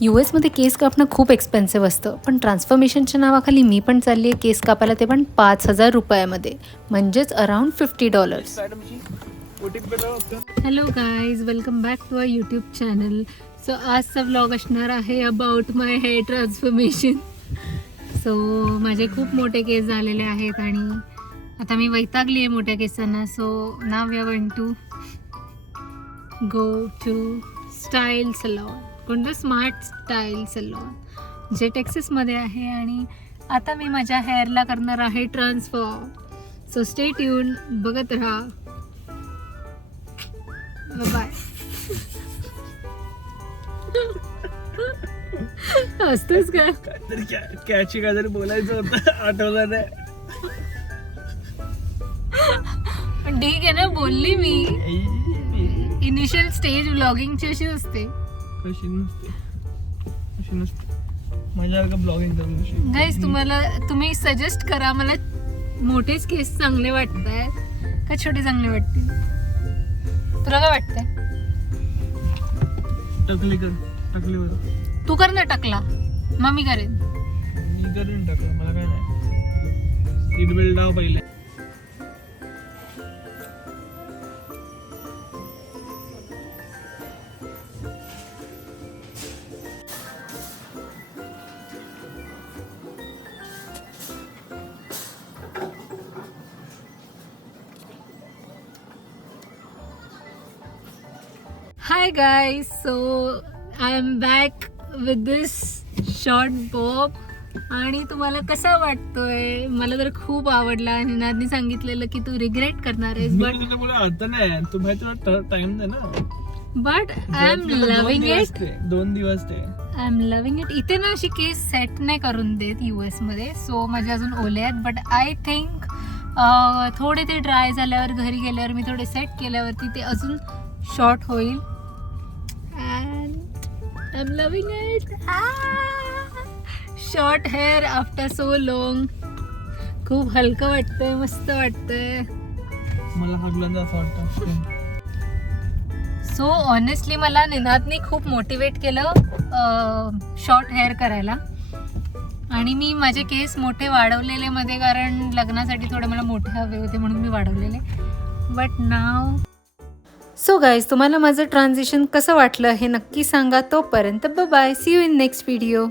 US मध्ये केस कापणं खूप expensive असतं, पण ट्रान्सफॉर्मेशनच्या नावाखाली मी पण चालली आहे केस कापायला, ते पण 5,000 रुपयामध्ये, म्हणजेच around $50. Hello guys, welcome back to our YouTube channel. So आजचा व्लॉग असणार आहे about my hair transformation. So माझे खूप मोठे केस झालेले आहेत आणि आता मी वैतागली आहे मोठ्या केसांना. So now we are going to go to style salon, कोणतं स्मार्ट स्टाईल सलॉन जे टेक्सासमध्ये आहे. आणि आता मी माझ्या हेअरला करणार आहे ट्रान्सफॉर्म. सो स्टे ट्यून, बघत राहा. बाय. असतोच का कॅची काहीतरी बोलायचं होतं, आठवलं नाही. ठीक आहे ना, बोलली मी. इनिशियल स्टेज व्लॉगिंगची अशी असते. कशी नसते माझ्यासारखं ब्लॉगिंग करून. गाईज, तुम्ही सजेस्ट करा मला, मोठेच केस चांगले वाटतायत का छोटे चांगले वाटतील? तुला काय वाटतंय? टकलीवर तू कर ना टकला, मग मी करेन. मी करून टाकलं, मला काय नाही. सीट बेल्ट लाव पहिले. Hi guys, so I am back with this short Bob. आणि तुम्हाला कसा वाटतोय? मला तर खूप आवडला. निनादने सांगितलेलं की तू रिग्रेट करणार आहेस, बट आता नाही, तू भाई तुला टाइम दे ना. But I am loving it. 2 दिवस ते आय एम लव्हिंग इट. इथे ना अशी केस सेट नाही करून देत US मध्ये, सो माझे अजून ओले आहेत. बट आय थिंक थोडे ते ड्राय झाल्यावर, घरी गेल्यावर मी थोडे सेट केल्यावरती ते अजून शॉर्ट होईल. I'm loving it. Short hair after so long. खूप हलकं वाटतंय, मस्त वाटतंय. मला हगलं असं वाटतं. सो ऑनेस्टली मला निनादने खूप मोटिवेट केलं शॉर्ट हेअर करायला. आणि मी माझे केस मोठे वाढवलेले मध्ये, कारण लग्नासाठी थोडे मला मोठे हवे होते म्हणून मी वाढवलेले. बट नाव सो गाईज, तुम्हाला माझं ट्रान्झिशन कसं वाटलं हे नक्की सांगा. तोपर्यंत bye, see you in next video.